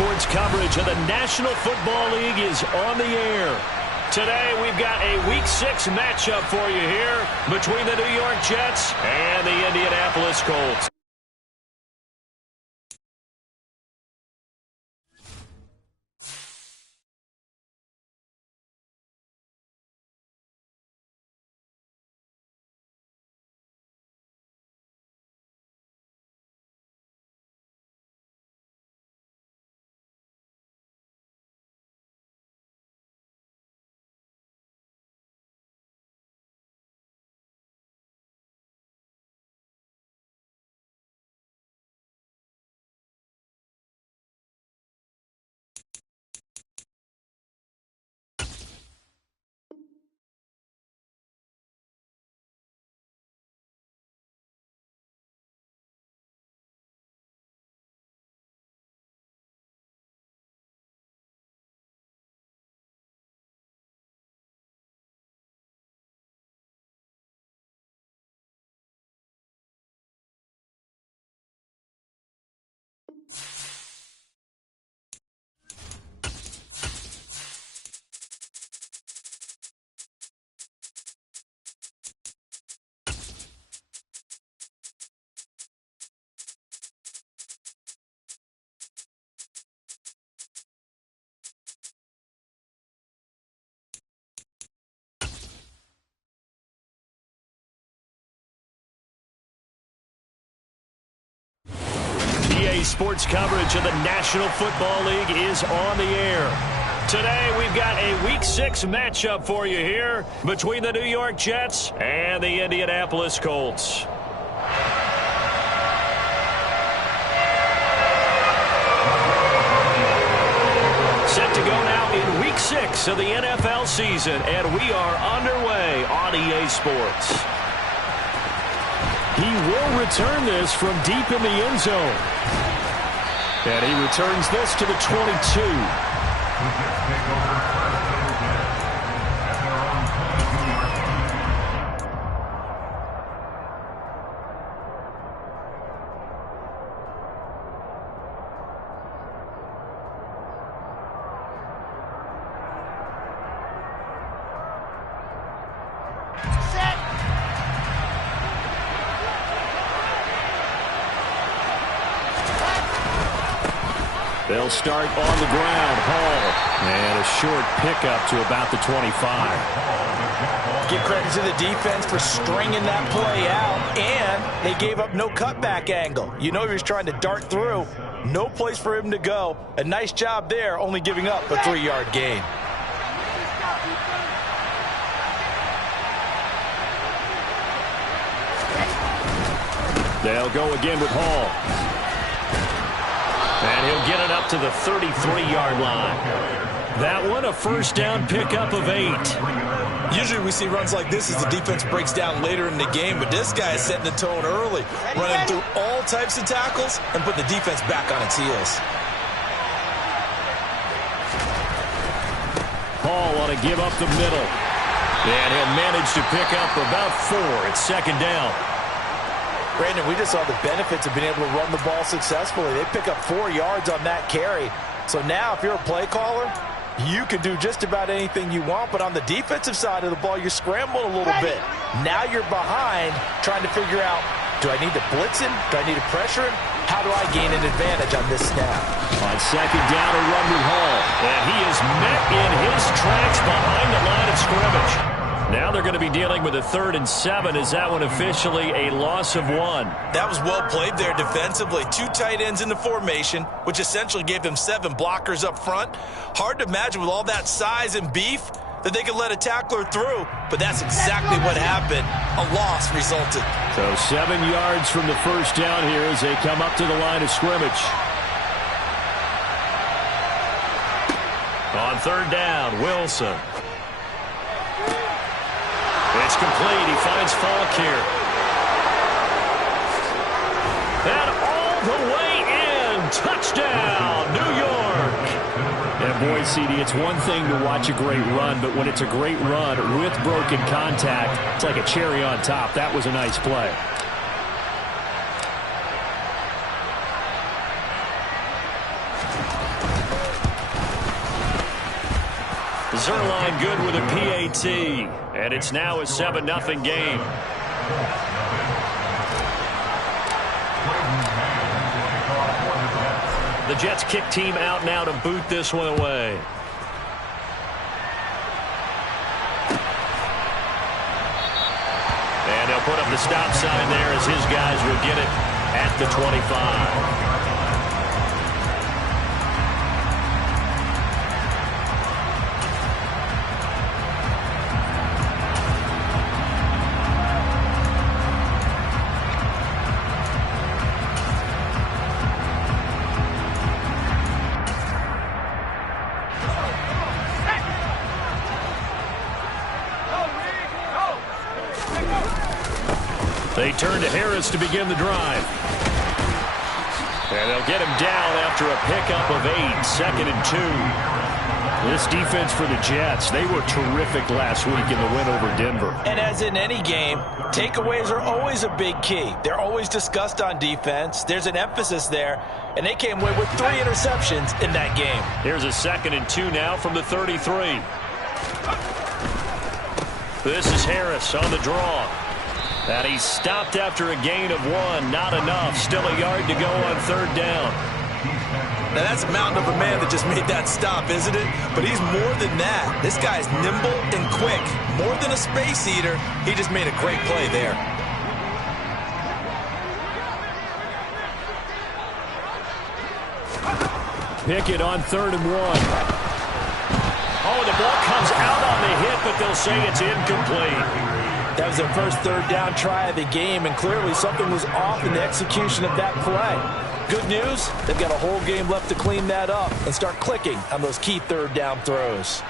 Sports coverage of the National Football League is on the air. Today, we've got a Week 6 matchup for you here between the New York Jets and the Indianapolis Colts. Sports coverage of the National Football League is on the air. Today, we've got a Week 6 matchup for you here between the New York Jets and the Indianapolis Colts. Set to go now in Week 6 of the NFL season, and we are underway on EA Sports. He will return this from deep in the end zone. And he returns this to the 22. They'll start on the ground. Hall. And a short pickup to about the 25. Give credit to the defense for stringing that play out, and they gave up no cutback angle. You know he was trying to dart through. No place for him to go. A nice job there, only giving up a 3-yard gain. They'll go again with Hall. And he'll get it up to the 33-yard line. That one, a first down pickup of 8. Usually we see runs like this as the defense breaks down later in the game, but this guy is setting the tone early, running through all types of tackles and putting the defense back on its heels. Hall on a give up the middle. And he'll manage to pick up about 4. It's second down. Brandon, we just saw the benefits of being able to run the ball successfully. They pick up 4 yards on that carry. So now if you're a play caller, you can do just about anything you want. But on the defensive side of the ball, you're scrambling a little bit. Now you're behind trying to figure out, do I need to blitz him? Do I need to pressure him? How do I gain an advantage on this snap? On second down, a run with Hall. And he is met in his tracks behind the line of scrimmage. Now they're going to be dealing with a 3rd and 7. Is that one officially a loss of 1? That was well played there defensively. 2 tight ends in the formation, which essentially gave them 7 blockers up front. Hard to imagine with all that size and beef that they could let a tackler through, but that's exactly what happened. A loss resulted. So 7 yards from the first down here as they come up to the line of scrimmage. On 3rd down, Wilson. It's complete. He finds Falk here. And all the way in. Touchdown, New York. And boy, CD, it's one thing to watch a great run, but when it's a great run with broken contact, it's like a cherry on top. That was a nice play. Zerline good with a PAT. And it's now a 7-0 game. The Jets kick team out now to boot this one away. And they'll put up the stop sign there as his guys will get it at the 25. They turn to Harris to begin the drive. And they'll get him down after a pickup of 8, 2nd and 2. This defense for the Jets, they were terrific last week in the win over Denver. And as in any game, takeaways are always a big key. They're always discussed on defense. There's an emphasis there, and they came away with 3 interceptions in that game. Here's a 2nd and 2 now from the 33. This is Harris on the draw. And he's stopped after a gain of 1. Not enough. Still a yard to go on 3rd down. Now that's a mountain of a man that just made that stop, isn't it? But he's more than that. This guy's nimble and quick. More than a space eater. He just made a great play there. Pickett on 3rd and 1. Oh, the ball comes out on the hit, but they'll say it's incomplete. That was their first 3rd down try of the game, and clearly something was off in the execution of that play. Good news, they've got a whole game left to clean that up and start clicking on those key 3rd down throws.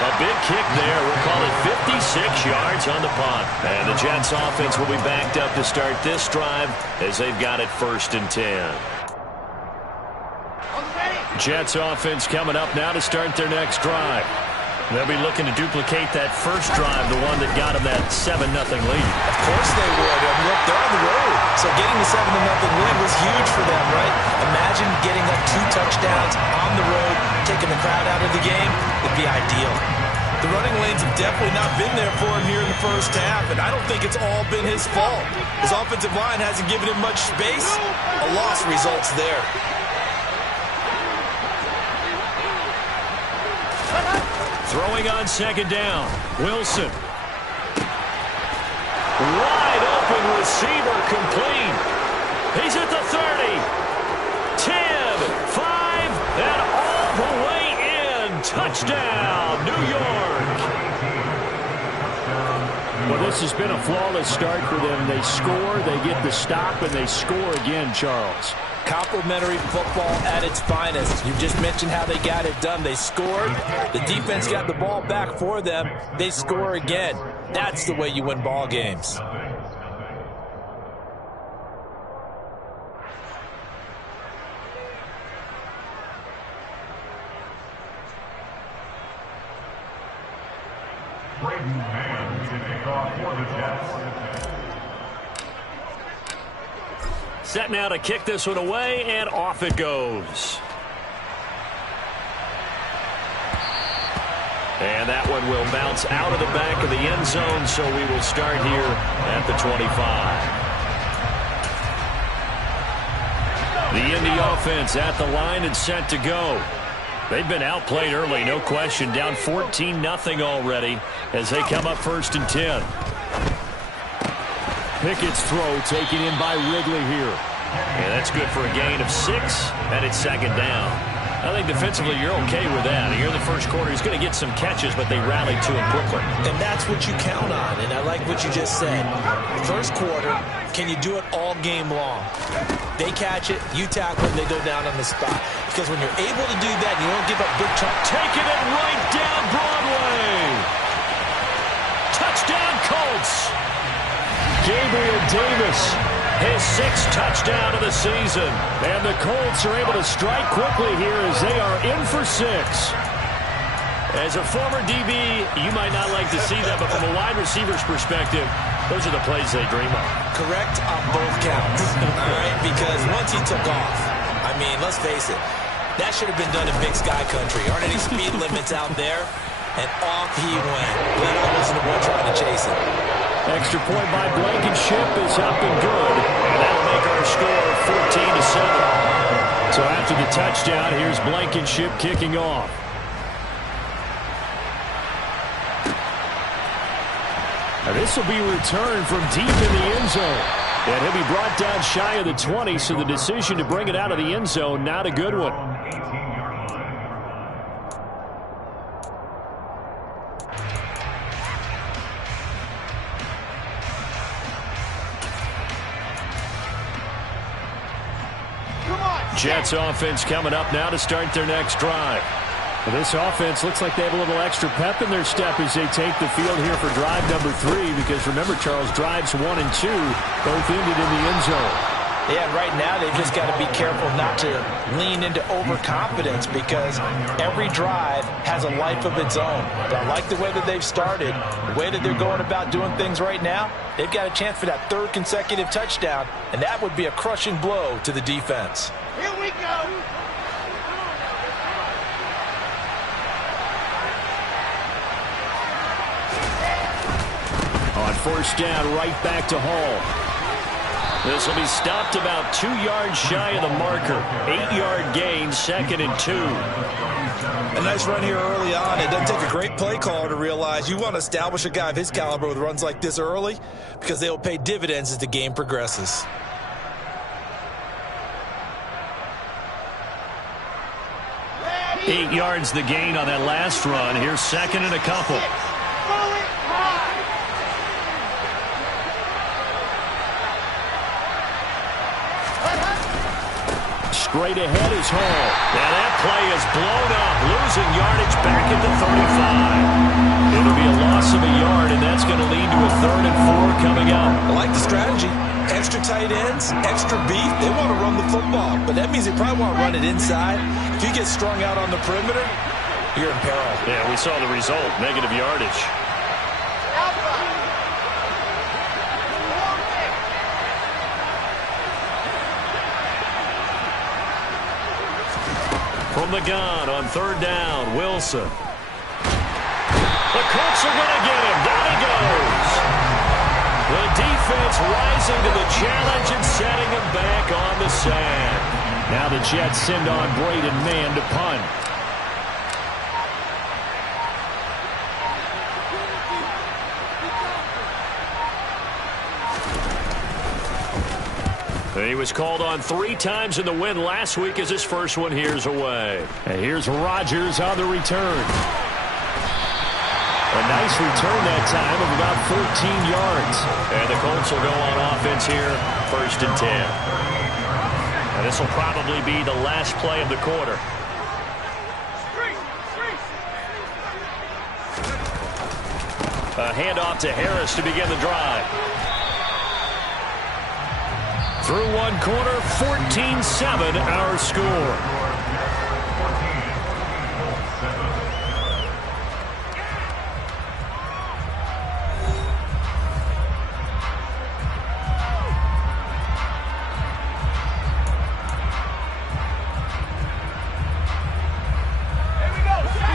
A big kick there. We'll call it 56 yards on the punt. And the Jets offense will be backed up to start this drive as they've got it 1st and 10. Jets offense coming up now to start their next drive. They'll be looking to duplicate that first drive, the one that got them that 7-0 lead. Of course they would. I mean, look, they're on the road. So getting the 7-0 lead was huge for them, right? Imagine getting up 2 touchdowns on the road, taking the crowd out of the game. It'd be ideal. The running lanes have definitely not been there for him here in the first half, and I don't think it's all been his fault. His offensive line hasn't given him much space. A loss results there. Throwing on 2nd down. Wilson. Wide open receiver complete. He's at the 30. 10, 5, and all the way in. Touchdown, New York. Well, this has been a flawless start for them. They score, they get the stop, and they score again, Charles. Complimentary football at its finest. You just mentioned how they got it done. They scored. The defense got the ball back for them. They score again. That's the way you win ball games. Set now to kick this one away, and off it goes. And that one will bounce out of the back of the end zone, so we will start here at the 25. The Indy offense at the line and set to go. They've been outplayed early, no question. Down 14-0 already as they come up 1st and 10. Pickett's throw taken in by Wrigley here. And that's good for a gain of 6, and it's 2nd down. I think defensively you're okay with that. Here in the first quarter, he's going to get some catches, but they rallied to him quickly. And that's what you count on, and I like what you just said. First quarter, can you do it all game long? They catch it, you tackle them, they go down on the spot. Because when you're able to do that, you don't give up big chunks. Taking it right down Broadway. Touchdown, Colts. Gabriel Davis, his 6th touchdown of the season. And the Colts are able to strike quickly here as they are in for 6. As a former DB, you might not like to see that, but from a wide receiver's perspective, those are the plays they dream of. Correct on both counts, all right? Because once he took off, I mean, let's face it, That should have been done in Big Sky Country. Aren't any speed limits out there? And off he went. Glad I wasn't the one trying to chase him. Extra point by Blankenship is up and good. And that'll make our score 14-7. So after the touchdown, here's Blankenship kicking off. Now this will be returned from deep in the end zone. And he'll be brought down shy of the 20, so the decision to bring it out of the end zone, not a good one. Jets offense coming up now to start their next drive. Well, this offense looks like they have a little extra pep in their step as they take the field here for drive number 3, because remember, Charles, drives 1 and 2 both ended in the end zone. Yeah, right now they've just got to be careful not to lean into overconfidence, because every drive has a life of its own. But I like the way that they've started, the way that they're going about doing things right now. They've got a chance for that 3rd consecutive touchdown, and that would be a crushing blow to the defense. Here we go. On first down, right back to Hall. This will be stopped about 2 yards shy of the marker. 8-yard gain, 2nd and 2. A nice run here early on. It doesn't take a great play caller to realize you want to establish a guy of his caliber with runs like this early, because they will pay dividends as the game progresses. Ready. 8 yards the gain on that last run. Here's 2nd and a couple. Straight ahead is Hall. Now that play is blown up, losing yardage back at the 35. It'll be a loss of a yard, and that's going to lead to a 3rd and 4 coming up. I like the strategy. Extra tight ends, extra beef. They want to run the football, but that means they probably want to run it inside. If you get strung out on the perimeter, you're in peril. Yeah, we saw the result, negative yardage. From the gun on 3rd down, Wilson. The Colts are going to get him. Down he goes. The defense rising to the challenge and setting him back on the sand. Now the Jets send on Braden Mann to punt. He was called on 3 times in the win last week as his first one here's away. And here's Rodgers on the return. A nice return that time of about 14 yards. And the Colts will go on offense here, 1st and 10. And this will probably be the last play of the quarter. A handoff to Harris to begin the drive. Through 1 quarter, 14-7 our score.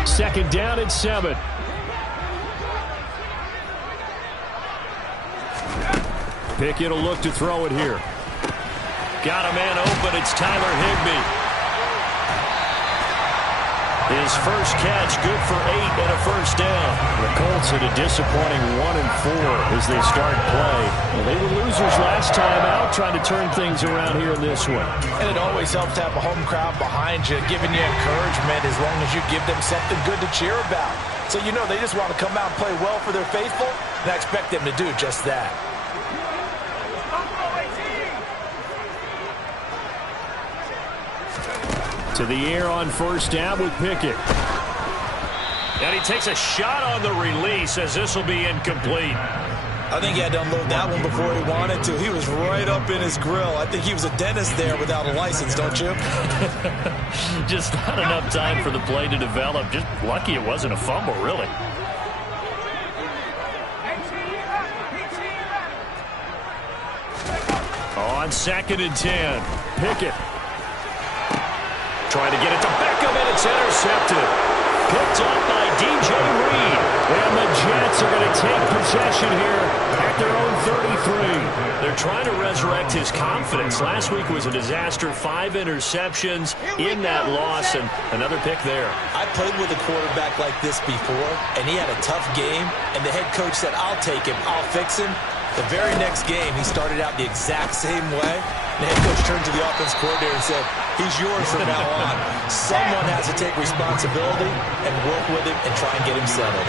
Second down and 7. Pickett will look to throw it here. Got a man open. It's Tyler Higbee. His first catch, good for 8 and a first down. The Colts had a disappointing 1-4 as they start play. Well, they were losers last time out, trying to turn things around here in this one. And it always helps to have a home crowd behind you, giving you encouragement as long as you give them something good to cheer about. So you know they just want to come out and play well for their faithful, and I expect them to do just that. To the air on first down with Pickett. And he takes a shot on the release as this will be incomplete. I think he had to unload that one before he wanted to. He was right up in his grill. I think he was a dentist there without a license, don't you? Just not enough time for the play to develop. Just lucky it wasn't a fumble, really. On 2nd and 10, Pickett. trying to get it to Beckham, and it's intercepted. Picked up by DJ Reed. And the Jets are going to take possession here at their own 33. They're trying to resurrect his confidence. Last week was a disaster. 5 interceptions in that loss, and another pick there. I played with a quarterback like this before, and he had a tough game, and the head coach said, I'll take him, I'll fix him. The very next game, he started out the exact same way. The head coach turned to the offense coordinator and said, he's yours from now on. Someone has to take responsibility and work with him and try and get him settled.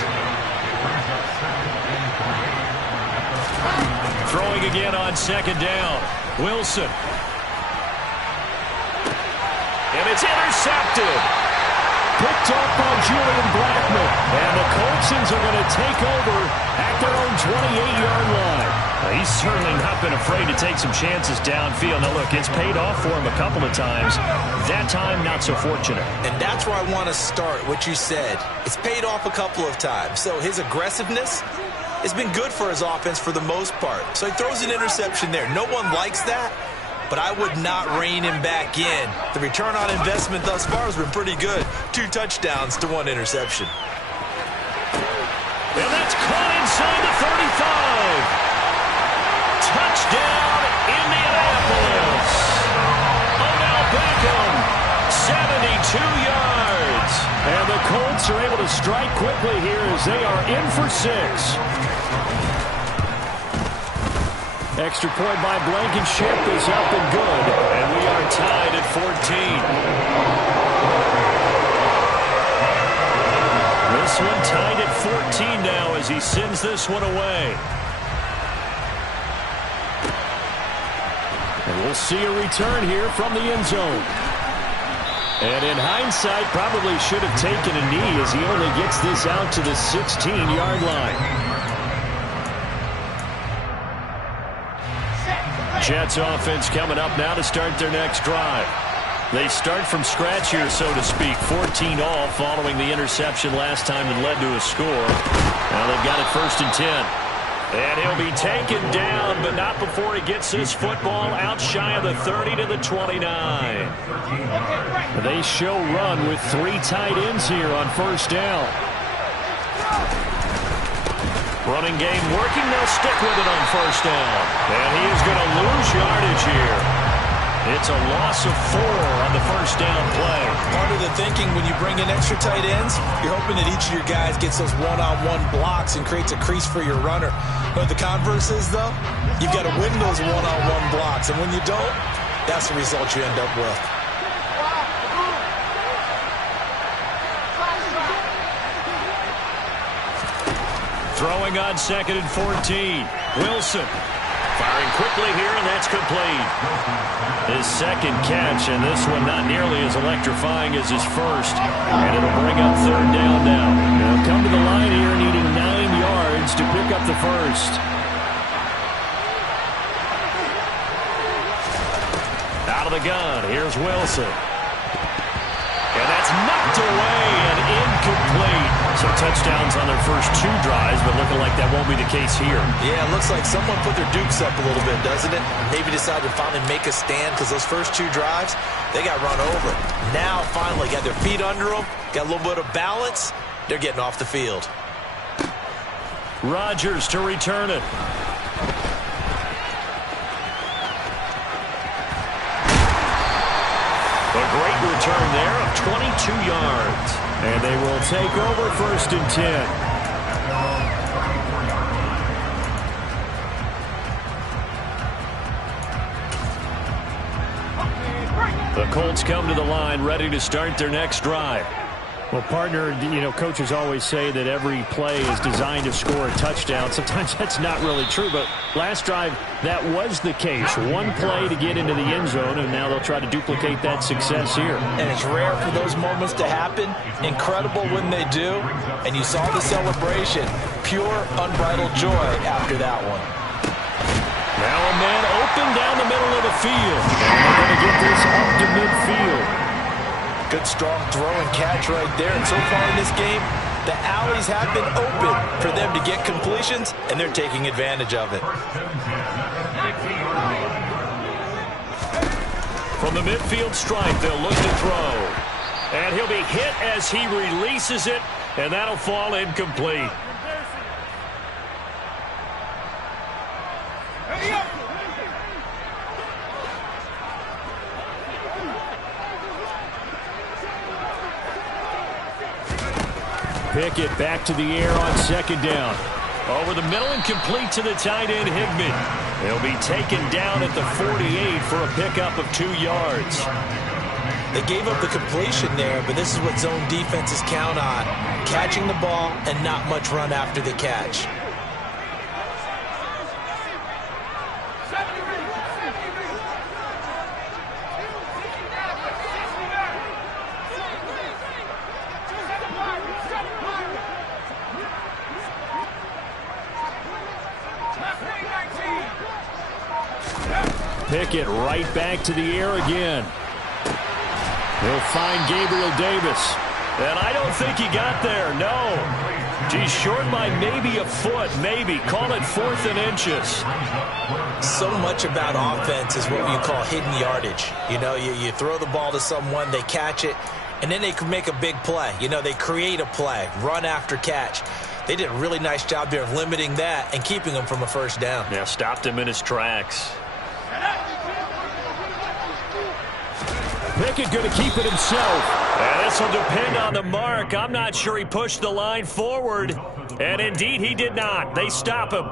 Throwing again on second down. Wilson. And it's intercepted. Picked up by Julian Blackman. And the Coltsons are going to take over at their own 28-yard line. He's certainly not been afraid to take some chances downfield. Now, look, it's paid off for him a couple of times. That time, not so fortunate. And that's where I want to start, what you said. It's paid off a couple of times. So his aggressiveness has been good for his offense for the most part. So he throws an interception there. No one likes that, but I would not rein him back in. The return on investment thus far has been pretty good. 2 touchdowns to 1 interception. And that's caught inside the 35. Touchdown, Indianapolis. Odell Beckham, 72 yards. And the Colts are able to strike quickly here as they are in for 6. Extra point by Blankenship is up and good. And we are tied at 14. This one tied at 14 now as he sends this one away. And we'll see a return here from the end zone. And in hindsight, probably should have taken a knee as he only gets this out to the 16-yard line. Jets offense coming up now to start their next drive. They start from scratch here, so to speak. 14 all following the interception last time that led to a score. Now they've got it 1st and 10. And he'll be taken down, but not before he gets this football out shy of the 30 to the 29. They show run with 3 tight ends here on 1st down. Running game working. They'll stick with it on 1st down. And he is going to lose yardage here. It's a loss of 4 on the 1st down play. Part of the thinking when you bring in extra tight ends, you're hoping that each of your guys gets those one-on-one blocks and creates a crease for your runner. But the converse is, though, you've got to win those one-on-one blocks. And when you don't, that's the result you end up with. Throwing on 2nd and 14. Wilson. Firing quickly here, and that's complete. His 2nd catch, and this one not nearly as electrifying as his 1st. And it'll bring up 3rd down now. They'll come to the line here needing 9 yards to pick up the 1st. Out of the gun, here's Wilson. And that's knocked away and incomplete. So touchdowns on their first 2 drives, but looking like that won't be the case here. Yeah, it looks like someone put their dukes up a little bit, doesn't it? Maybe decided to finally make a stand because those first 2 drives, they got run over. Now, finally, got their feet under them, got a little bit of balance. They're getting off the field. Rodgers to return it. A great return there of 22 yards. And they will take over 1st and 10. The Colts come to the line ready to start their next drive. Well, partner, coaches always say that every play is designed to score a touchdown. Sometimes that's not really true, but last drive, that was the case. 1 play to get into the end zone, and now they'll try to duplicate that success here. And it's rare for those moments to happen. Incredible when they do. And you saw the celebration. Pure, unbridled joy after that one. Now a man open down the middle of the field. And they're going to get this up to midfield. Good, strong throw and catch right there. And so far in this game, the alleys have been open for them to get completions, and they're taking advantage of it. From the midfield stripe, they'll look to throw. And he'll be hit as he releases it, and that'll fall incomplete. Pickett back to the air on second down. Over the middle and complete to the tight end, Higbee. He'll be taken down at the 48 for a pickup of 2 yards. They gave up the completion there, but this is what zone defenses count on. Catching the ball and not much run after the catch. Pickett right back to the air again. He'll find Gabriel Davis. And I don't think he got there, no. He's short by maybe a foot, maybe. Call it 4th and inches. So much about offense is what you call hidden yardage. You know, you throw the ball to someone, they catch it, and then they can make a big play. You know, they create a play, run after catch. They did a really nice job there of limiting that and keeping him from a first down. Yeah, stopped him in his tracks. Pickett going to keep it himself. And this will depend on the mark. I'm not sure he pushed the line forward. And indeed, he did not. They stop him.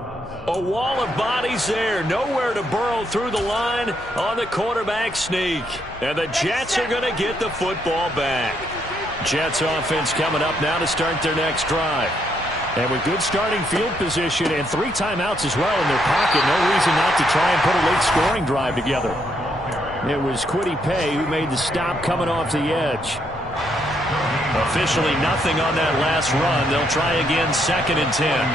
A wall of bodies there. Nowhere to burrow through the line on the quarterback sneak. And the Jets are going to get the football back. Jets offense coming up now to start their next drive. And with good starting field position and 3 timeouts as well in their pocket, no reason not to try and put a late scoring drive together. It was Kwity Paye who made the stop coming off the edge. Officially nothing on that last run. They'll try again 2nd and 10.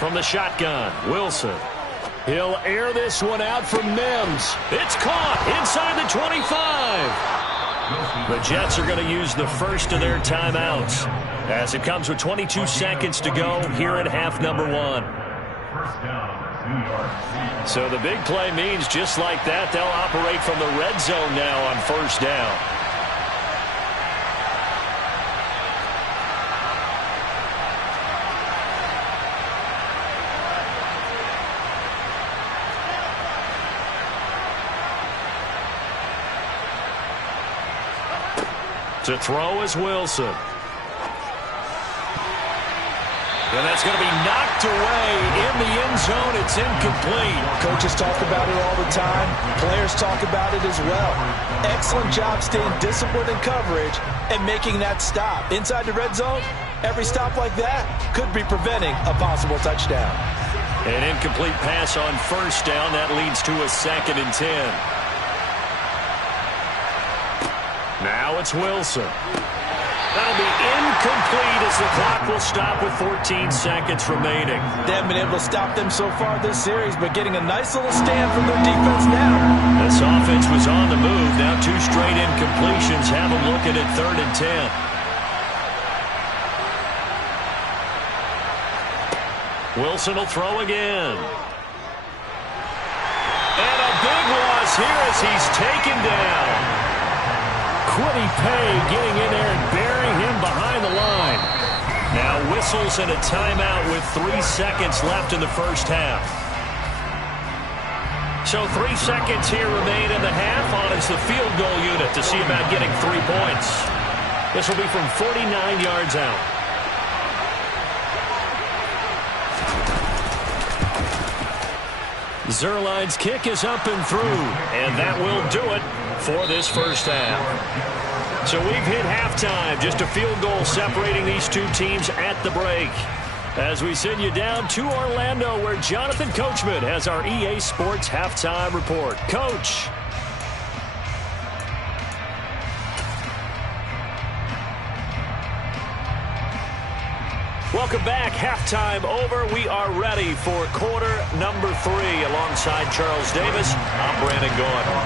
From the shotgun, Wilson. He'll air this one out from Mims. It's caught inside the 25. The Jets are going to use the first of their timeouts as it comes with 22 seconds to go here at half number 1. So the big play means just like that, they'll operate from the red zone now on first down. To throw is Wilson. And that's going to be knocked away in the end zone. It's incomplete. Coaches talk about it all the time. Players talk about it as well. Excellent job staying disciplined in coverage and making that stop. Inside the red zone, every stop like that could be preventing a possible touchdown. An incomplete pass on first down. That leads to a 2nd and 10. Now it's Wilson. That'll be incomplete as the clock will stop with 14 seconds remaining. They haven't been able to stop them so far this series, but getting a nice little stand from their defense now. This offense was on the move. Now 2 straight incompletions have them looking at 3rd and 10. Wilson will throw again. And a big loss here as he's taken down. Kwity Paye getting in there and burying him behind the line. Now whistles and a timeout with 3 seconds left in the first half. So 3 seconds here remain in the half. On is the field goal unit to see about getting 3 points. This will be from 49 yards out. Zerline's kick is up and through, and that will do it for this first half. So we've hit halftime, just a field goal separating these 2 teams at the break. As we send you down to Orlando, where Jonathan Coachman has our EA Sports halftime report. Coach. Welcome back. Halftime over. We are ready for quarter number 3. Alongside Charles Davis, I'm Brandon Gaudin.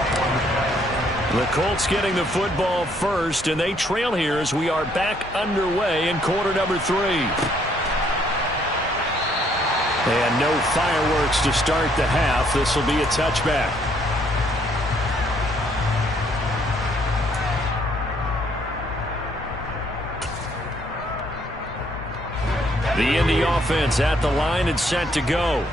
The Colts getting the football first, and they trail here as we are back underway in quarter number 3. And no fireworks to start the half. This will be a touchback. The Indy offense at the line and set to go.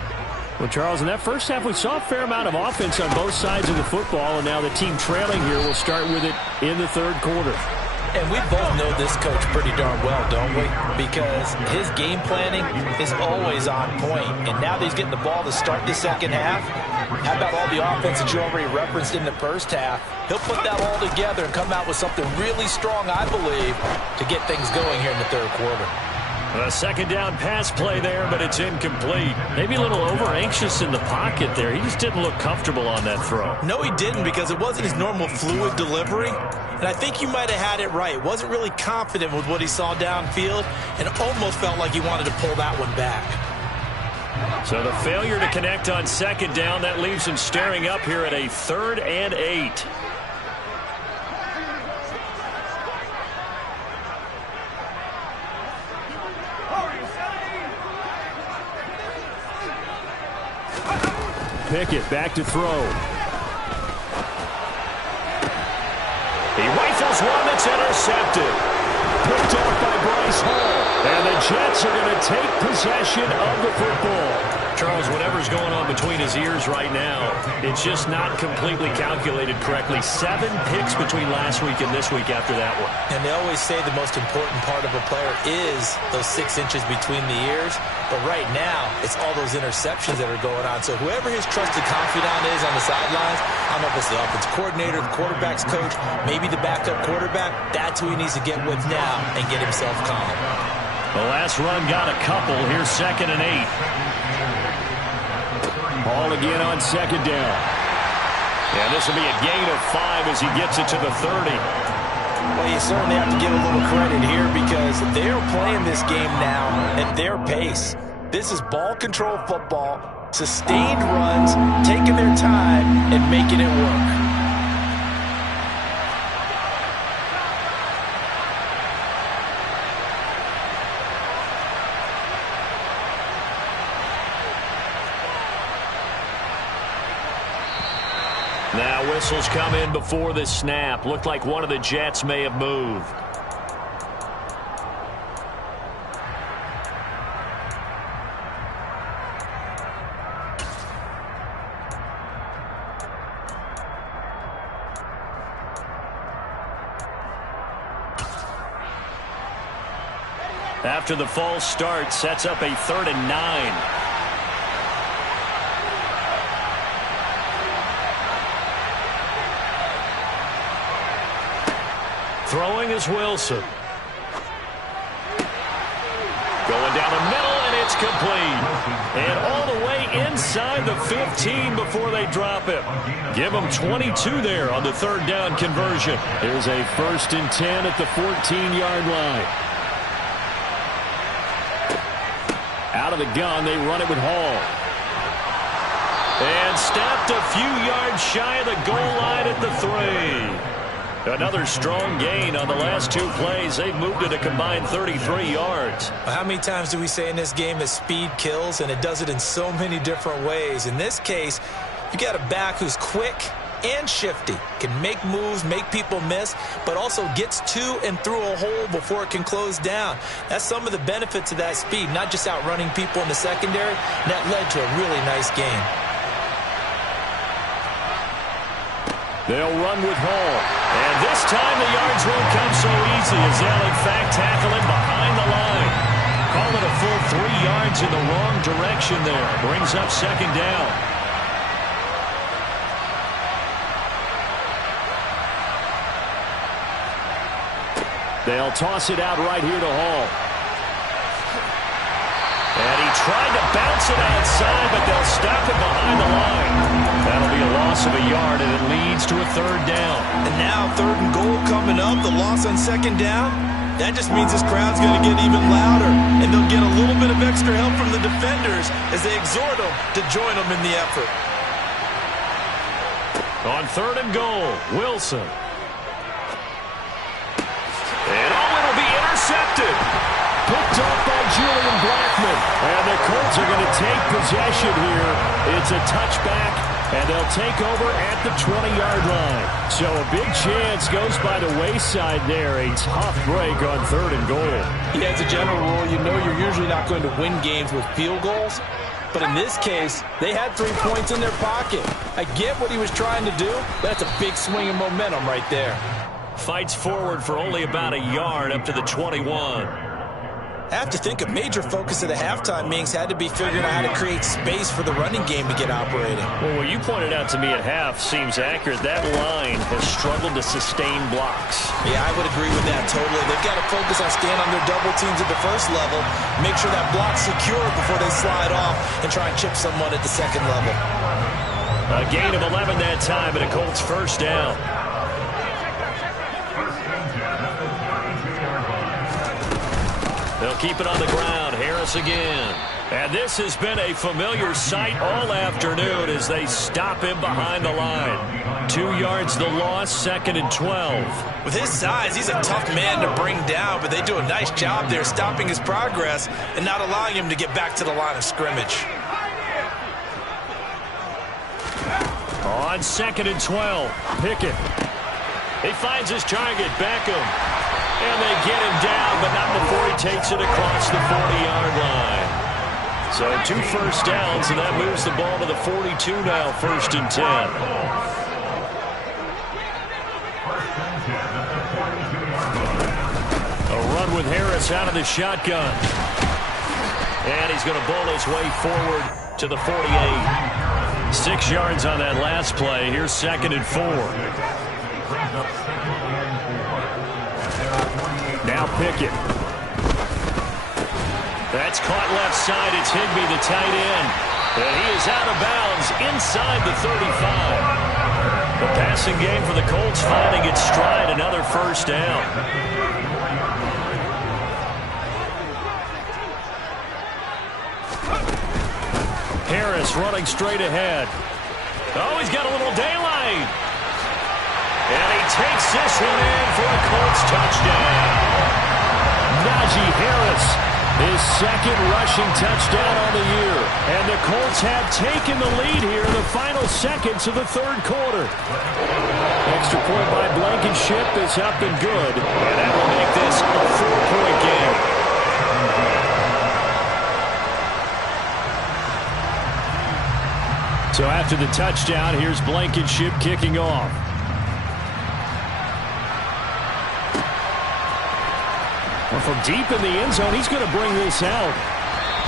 Well, Charles, in that first half, we saw a fair amount of offense on both sides of the football, and now the team trailing here will start with it in the third quarter. And we both know this coach pretty darn well, don't we? Because his game planning is always on point. And now that he's getting the ball to start the second half, how about all the offense that you already referenced in the first half? He'll put that all together and come out with something really strong, I believe, to get things going here in the third quarter. A second down pass play there, but it's incomplete. Maybe a little over-anxious in the pocket there. He just didn't look comfortable on that throw. No, he didn't, because it wasn't his normal fluid delivery. And I think you might have had it right. Wasn't really confident with what he saw downfield and almost felt like he wanted to pull that one back. So the failure to connect on second down, that leaves him staring up here at a 3rd and 8. Pickett back to throw. He rifles one that's intercepted. Picked off by Bryce Hall. And the Jets are going to take possession of the football. Charles, whatever's going on between his ears right now, it's just not completely calculated correctly. 7 picks between last week and this week after that one. And they always say the most important part of a player is those 6 inches between the ears. But right now, it's all those interceptions that are going on. So whoever his trusted confidant is on the sidelines, I don't know if it's the offensive coordinator, the quarterback's coach, maybe the backup quarterback, that's who he needs to get with now and get himself calm. The last run got a couple. Here's 2nd and 8. Ball again on second down. And this will be a gain of 5 as he gets it to the 30. Well, you certainly have to give a little credit here because they're playing this game now at their pace. This is ball control football, sustained runs, taking their time, and making it work. Now whistles come in before the snap. Looked like one of the Jets may have moved. After the false start, sets up a 3rd and 9. Throwing is Wilson. Going down the middle, and it's complete. And all the way inside the 15 before they drop him. Give them 22 there on the 3rd down conversion. Here's a 1st and 10 at the 14-yard line. Out of the gun, they run it with Hall. And stopped a few yards shy of the goal line at the 3. Another strong gain on the last 2 plays. They've moved it a combined 33 yards. How many times do we say in this game that speed kills, and it does it in so many different ways? In this case, you got a back who's quick and shifty, can make moves, make people miss, but also gets to and through a hole before it can close down. That's some of the benefits of that speed, not just outrunning people in the secondary. And that led to a really nice game. They'll run with Hall. And this time the yards won't come so easy as they'll in fact tackle him behind the line. Call it a full 3 yards in the wrong direction there. Brings up 2nd down. They'll toss it out right here to Hall. And he tried to bounce it outside, but they'll stop it behind the line. That'll be a loss of a yard, and it leads to a 3rd down. And now 3rd and goal coming up, the loss on 2nd down. That just means this crowd's going to get even louder, and they'll get a little bit of extra help from the defenders as they exhort them to join them in the effort. On 3rd and goal, Wilson. And it'll be intercepted. Picked off by Julian Blackman. And the Colts are going to take possession here. It's a touchback And they'll take over at the 20-yard line. So a big chance goes by the wayside there. A tough break on 3rd and goal. Yeah, as a general rule, you know you're usually not going to win games with field goals. But in this case, they had 3 points in their pocket. I get what he was trying to do, but that's a big swing of momentum right there. Fights forward for only about a yard up to the 21. I have to think a major focus of the halftime meetings had to be figuring out how to create space for the running game to get operating. Well, what you pointed out to me at half seems accurate. That line has struggled to sustain blocks. Yeah, I would agree with that totally. They've got to focus on staying on their double teams at the first level, make sure that block's secure before they slide off and try and chip someone at the second level. A gain of 11 that time, and a Colts first down. They'll keep it on the ground. Harris again. And this has been a familiar sight all afternoon as they stop him behind the line. 2 yards the loss, 2nd and 12. With his size, he's a tough man to bring down, but they do a nice job there stopping his progress and not allowing him to get back to the line of scrimmage. On 2nd and 12, Pickett. He finds his target, Beckham. And they get him down, but not before he takes it across the 40-yard line. So 2 first downs, and that moves the ball to the 42 now, 1st and 10. A run with Harris out of the shotgun. And he's going to bowl his way forward to the 48. 6 yards on that last play. Here's 2nd and 4. Now Pickett. That's caught left side. It's Higbee, the tight end. And he is out of bounds inside the 35. The passing game for the Colts finding its stride. Another first down. Harris running straight ahead. Oh, he's got a little daylight. And he takes this one in for a Colts touchdown. Najee Harris, his 2nd rushing touchdown on the year. And the Colts have taken the lead here in the final seconds of the 3rd quarter. Extra point by Blankenship is up and good. And that will make this a 4-point game. So after the touchdown, here's Blankenship kicking off. From deep in the end zone, he's going to bring this out.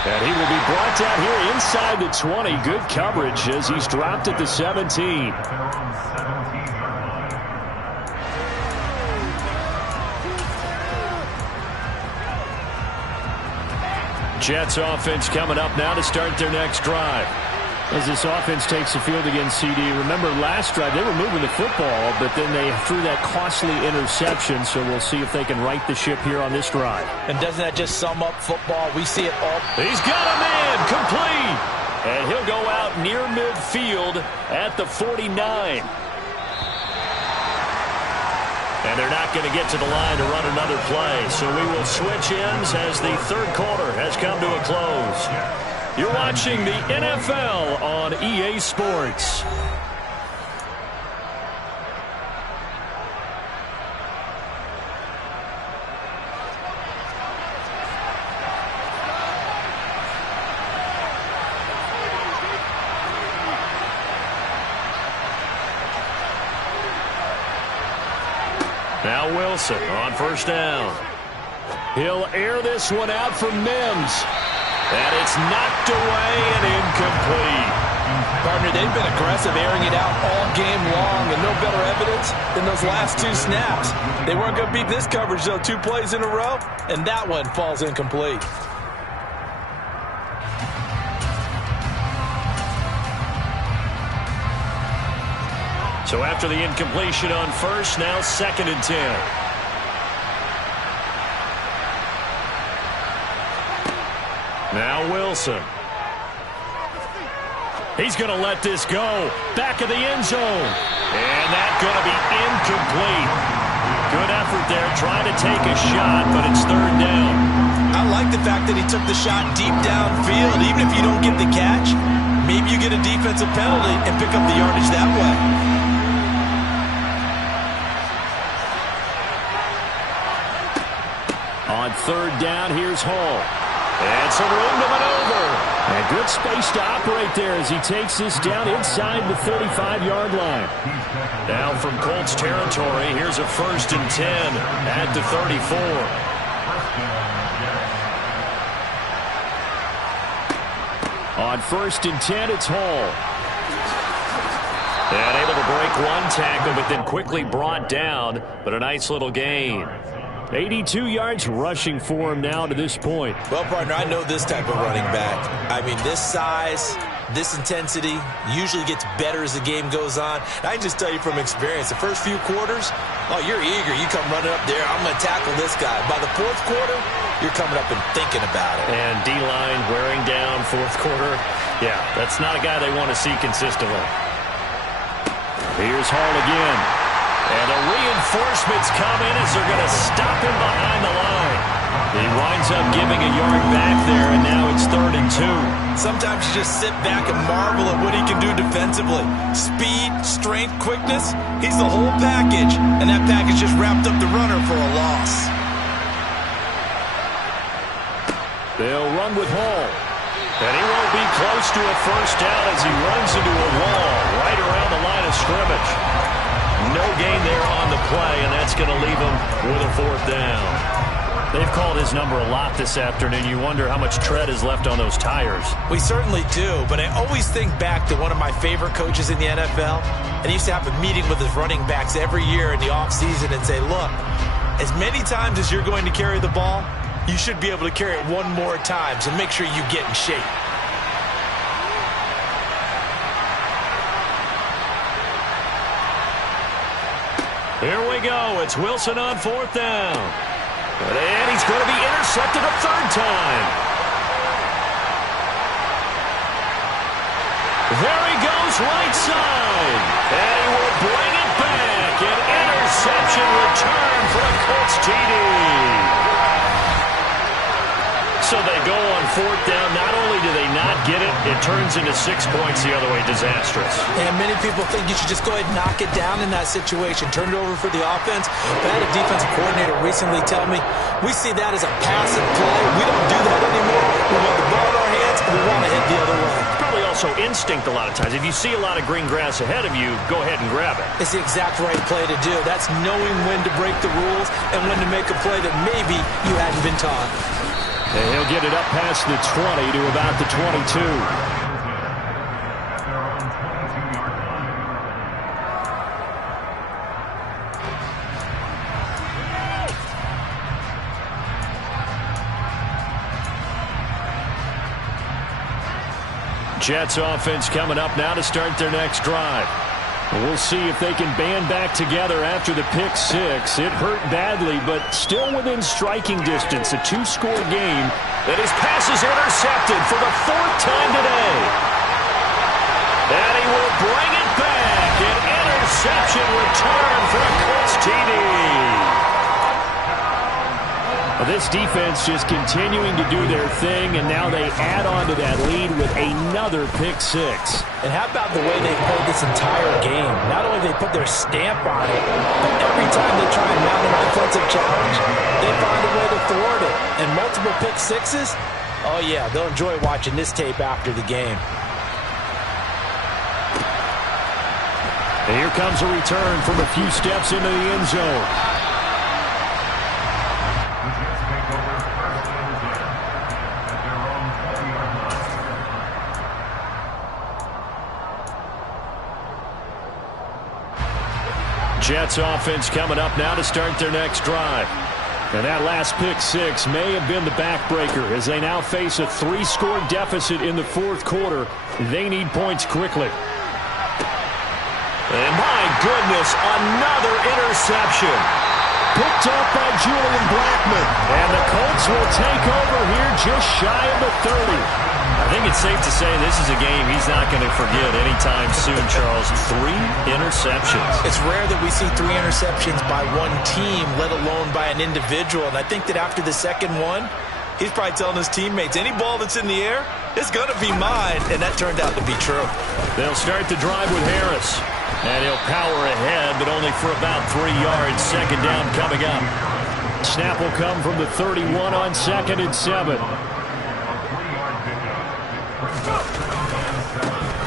And he will be brought down here inside the 20. Good coverage as he's dropped at the 17. Jets offense coming up now to start their next drive. As this offense takes the field against CD, remember last drive they were moving the football, but then they threw that costly interception, so we'll see if they can right the ship here on this drive. And doesn't that just sum up football? We see it all. He's got a man, complete, and he'll go out near midfield at the 49. And they're not going to get to the line to run another play, so we will switch ends as the 3rd quarter has come to a close. You're watching the NFL on EA Sports. Now Wilson on first down. He'll air this one out for Mims. And it's knocked away and incomplete. Partner, they've been aggressive, airing it out all game long, and no better evidence than those last 2 snaps. They weren't going to beat this coverage, though, 2 plays in a row, and that one falls incomplete. So after the incompletion on first, now 2nd and 10. Now Wilson. He's going to let this go. Back of the end zone. And that's going to be incomplete. Good effort there trying to take a shot, but it's 3rd down. I like the fact that he took the shot deep downfield. Even if you don't get the catch, Maybe you get a defensive penalty and pick up the yardage that way. On third down, here's Hall. And some room to maneuver. And good space to operate there as he takes this down inside the 35-yard line. Now from Colts territory, here's a 1st and 10 at the 34. On 1st and 10, it's Hall. And able to break one tackle, but then quickly brought down. But a nice little gain. 82 yards rushing for him now to this point. Well, partner, I know this type of running back. I mean, this size, this intensity usually gets better as the game goes on. And I can just tell you from experience, the first few quarters, oh, you're eager. You come running up there, I'm going to tackle this guy. By the 4th quarter, you're coming up and thinking about it. And D-line wearing down 4th quarter. Yeah, that's not a guy they want to see consistently. Here's Hall again. And the reinforcements come in as they're going to stop him behind the line. He winds up giving a yard back there, and now it's 3rd and 2. Sometimes you just sit back and marvel at what he can do defensively. Speed, strength, quickness, he's the whole package. And that package just wrapped up the runner for a loss. They'll run with Hall. And he won't be close to a 1st down as he runs into a wall right around the line of scrimmage. No gain there on the play, and that's going to leave him with a 4th down. They've called his number a lot this afternoon. You wonder how much tread is left on those tires. We certainly do, but I always think back to one of my favorite coaches in the NFL, and he used to have a meeting with his running backs every year in the offseason and say, look, as many times as you're going to carry the ball, you should be able to carry it one more time, so make sure you get in shape. Here we go. It's Wilson on 4th down. And he's going to be intercepted a 3rd time. There he goes, right side. And he will bring it back. An interception return for a Colts TD. So they go on 4th down. Not only do they not get it, it turns into 6 points the other way. Disastrous. And many people think you should just go ahead and knock it down in that situation. Turn it over for the offense. But I had a defensive coordinator recently tell me, we see that as a passive play. We don't do that anymore. We want the ball in our hands, and we want to head the other way. Probably also instinct a lot of times. If you see a lot of green grass ahead of you, go ahead and grab it. It's the exact right play to do. That's knowing when to break the rules and when to make a play that maybe you hadn't been taught. And he'll get it up past the 20 to about the 22. Jets offense coming up now to start their next drive. We'll see if they can band back together after the pick 6. It hurt badly, but still within striking distance. A 2-score game. And his pass is intercepted for the 4th time today. And he will bring it back. An interception return for a Colts TD. This defense just continuing to do their thing, and now they add on to that lead with another pick 6. And how about the way they played this entire game? Not only they put their stamp on it, but every time they try and mount an offensive challenge, they find a way to thwart it. And multiple pick 6s, oh yeah, they'll enjoy watching this tape after the game. And here comes a return from a few steps into the end zone. Jets offense coming up now to start their next drive. And that last pick 6 may have been the backbreaker as they now face a 3-score deficit in the 4th quarter. They need points quickly. And my goodness, another interception. Picked up by Julian Blackmon. And the Colts will take over here just shy of the 30. I think it's safe to say this is a game he's not going to forget anytime soon, Charles. 3 interceptions. It's rare that we see 3 interceptions by one team, let alone by an individual. And I think that after the second one, He's probably telling his teammates, any ball that's in the air, it's going to be mine, and that turned out to be true. They'll start the drive with Harris. And he'll power ahead, but only for about 3 yards. Second down coming up. Snap will come from the 31 on 2nd and 7.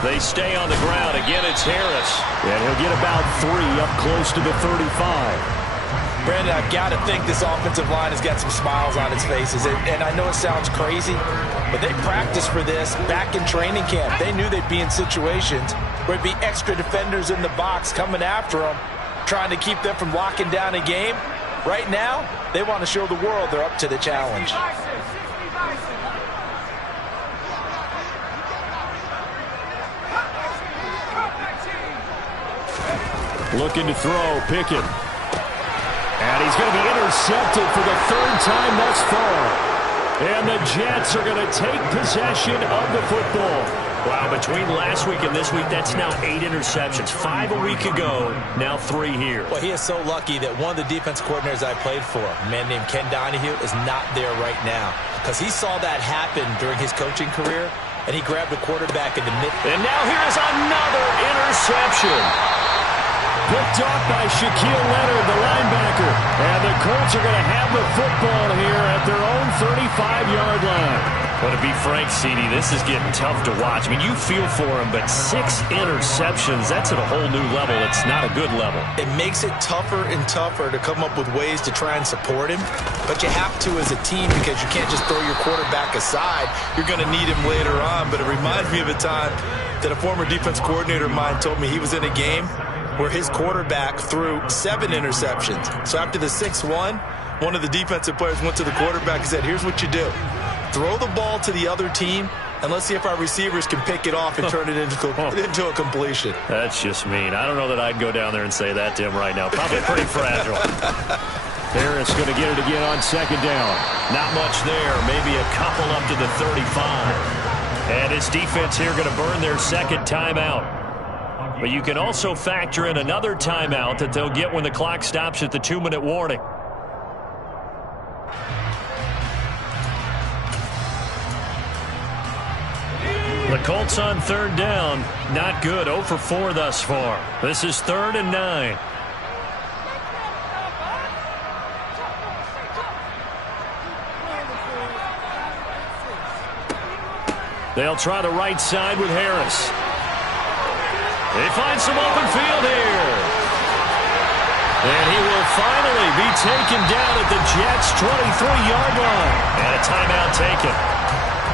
They stay on the ground. Again, it's Harris. And he'll get about 3 up close to the 35. Brandon, I've got to think this offensive line has got some smiles on its faces. And I know it sounds crazy, but they practiced for this back in training camp. They knew they'd be in situations where it'd be extra defenders in the box coming after them, trying to keep them from locking down a game. Right now, they want to show the world they're up to the challenge. Looking to throw, Pickett. And he's going to be intercepted for the 3rd time thus far. And the Jets are going to take possession of the football. Wow, between last week and this week, that's now 8 interceptions. 5 a week ago, now 3 here. Well, he is so lucky that one of the defense coordinators I played for, a man named Ken Donahue, is not there right now. Because he saw that happen during his coaching career, and he grabbed the quarterback in the mid. And now here's another interception. Picked off by Shaquille Leonard, the linebacker. And the Colts are going to have the football here at their own 35-yard line. But to be frank, CD, this is getting tough to watch. I mean, you feel for him, but 6 interceptions, that's at a whole new level. It's not a good level. It makes it tougher and tougher to come up with ways to try and support him. But you have to as a team because you can't just throw your quarterback aside. You're going to need him later on. But it reminds me of a time that a former defense coordinator of mine told me he was in a game where his quarterback threw 7 interceptions. So after the 6th one of the defensive players went to the quarterback and said, here's what you do. Throw the ball to the other team, and let's see if our receivers can pick it off and turn it into a completion. That's just mean. I don't know that I'd go down there and say that to him right now. Probably pretty fragile. Harris going to get it again on 2nd down. Not much there. Maybe a couple up to the 35. And his defense here going to burn their 2nd timeout. But you can also factor in another timeout that they'll get when the clock stops at the 2-minute warning. The Colts on 3rd down. Not good. 0 for 4 thus far. This is 3rd and 9. They'll try the right side with Harris. They find some open field here. And he will finally be taken down at the Jets' 23-yard line. And a timeout taken.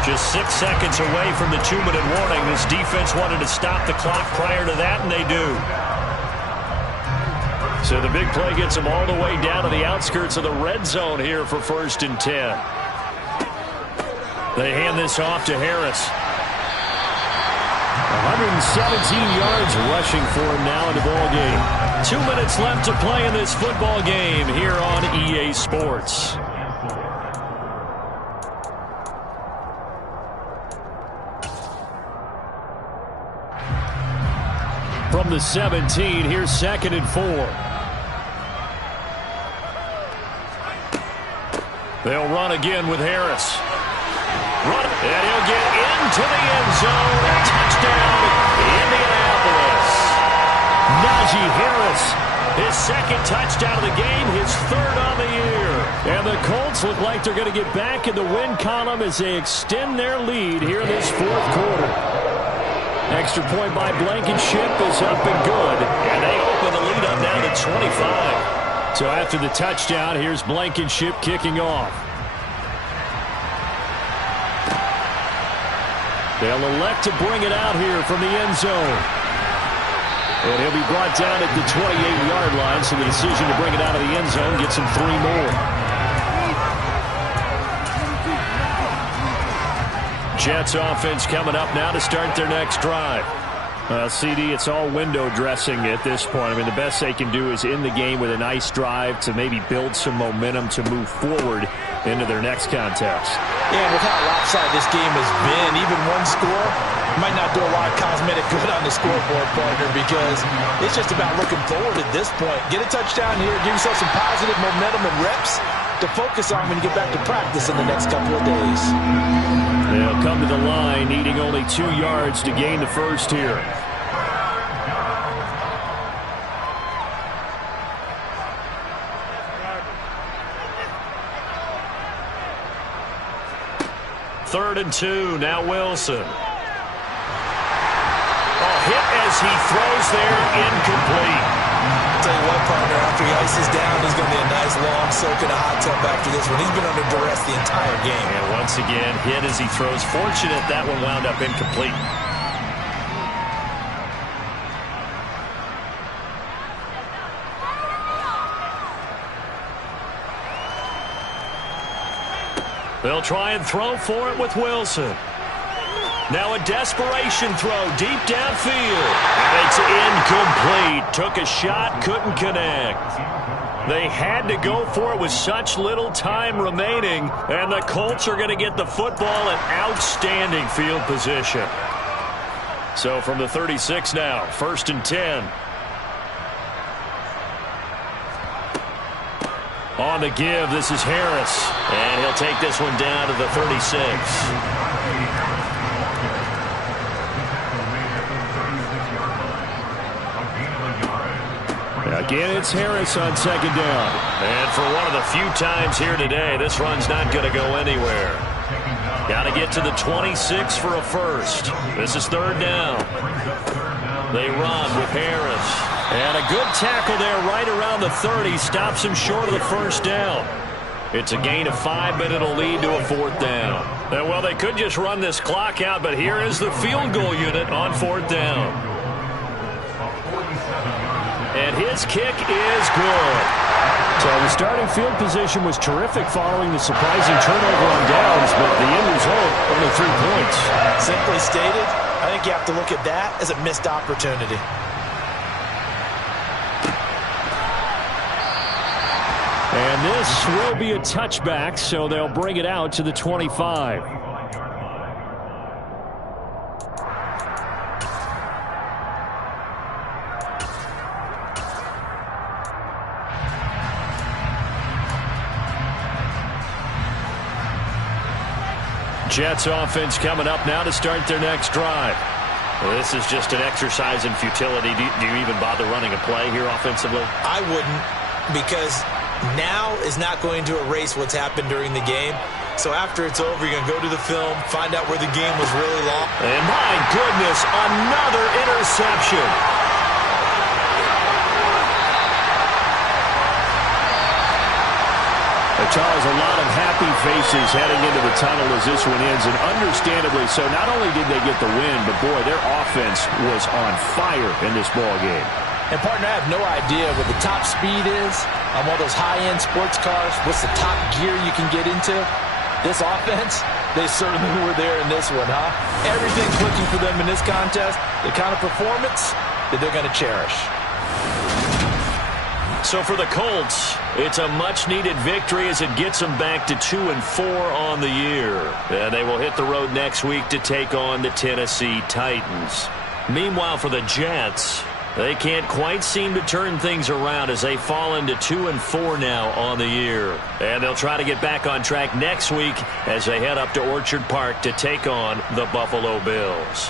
Just 6 seconds away from the 2-minute warning. This defense wanted to stop the clock prior to that, and they do. So the big play gets them all the way down to the outskirts of the red zone here for 1st and 10. They hand this off to Harris. 117 yards rushing for him now in the ball game. 2 minutes left to play in this football game here on EA Sports. From the 17, here's 2nd and 4. They'll run again with Harris. Run, and he'll get into the end zone. A touchdown, Indianapolis. Najee Harris, his 2nd touchdown of the game, his 3rd on the year. And the Colts look like they're going to get back in the win column as they extend their lead here in this 4th quarter. Extra point by Blankenship is up and good. And they open the lead up now to 25. So after the touchdown, here's Blankenship kicking off. They'll elect to bring it out here from the end zone. And he'll be brought down at the 28-yard line, so the decision to bring it out of the end zone gets him 3 more. Jets offense coming up now to start their next drive. CD, it's all window dressing at this point. I mean, the best they can do is in the game with a nice drive to maybe build some momentum to move forward into their next contest. Yeah, with how lopsided this game has been, even one score might not do a lot of cosmetic good on the scoreboard, partner, because it's just about looking forward at this point. Get a touchdown here, give yourself some positive momentum and reps, to focus on when you get back to practice in the next couple of days. They'll come to the line, needing only 2 yards to gain the first here. Third and 2, now Wilson. Hit as he throws there, incomplete. I'll tell you what, partner, after he ices down, he's going to be a nice long soak in a hot tub after this one. He's been under duress the entire game. And once again, hit as he throws. Fortunate that one wound up incomplete. They'll try and throw for it with Wilson. Now a desperation throw deep downfield. And it's incomplete. Took a shot, couldn't connect. They had to go for it with such little time remaining. And the Colts are going to get the football in outstanding field position. So from the 36 now, 1st and 10. On the give, this is Harris. And he'll take this one down to the 36. Again, it's Harris on 2nd down. And for one of the few times here today, this run's not going to go anywhere. Got to get to the 26 for a first. This is 3rd down. They run with Harris. And a good tackle there right around the 30. Stops him short of the 1st down. It's a gain of 5, but it'll lead to a 4th down. And, well, they could just run this clock out, but here is the field goal unit on 4th down. And his kick is good. So the starting field position was terrific following the surprising turnover on downs, but the end result, only 3 points. Simply stated, I think you have to look at that as a missed opportunity. And this will be a touchback, so they'll bring it out to the 25. Jets offense coming up now to start their next drive. Well, this is just an exercise in futility. Do you even bother running a play here offensively? I wouldn't, because now is not going to erase what's happened during the game. So after it's over, you're going to go to the film, find out where the game was really long. And my goodness, another interception. Charles, a lot of happy faces heading into the tunnel as this one ends, and understandably so. Not only did they get the win, but boy, their offense was on fire in this ball game. And partner, I have no idea what the top speed is on one of those high-end sports cars. What's the top gear you can get into? This offense, they certainly were there in this one, huh? Everything clicking for them in this contest, the kind of performance that they're going to cherish. So for the Colts, it's a much-needed victory as it gets them back to 2-4 on the year. And they will hit the road next week to take on the Tennessee Titans. Meanwhile, for the Jets, they can't quite seem to turn things around as they fall into 2-4 now on the year. And they'll try to get back on track next week as they head up to Orchard Park to take on the Buffalo Bills.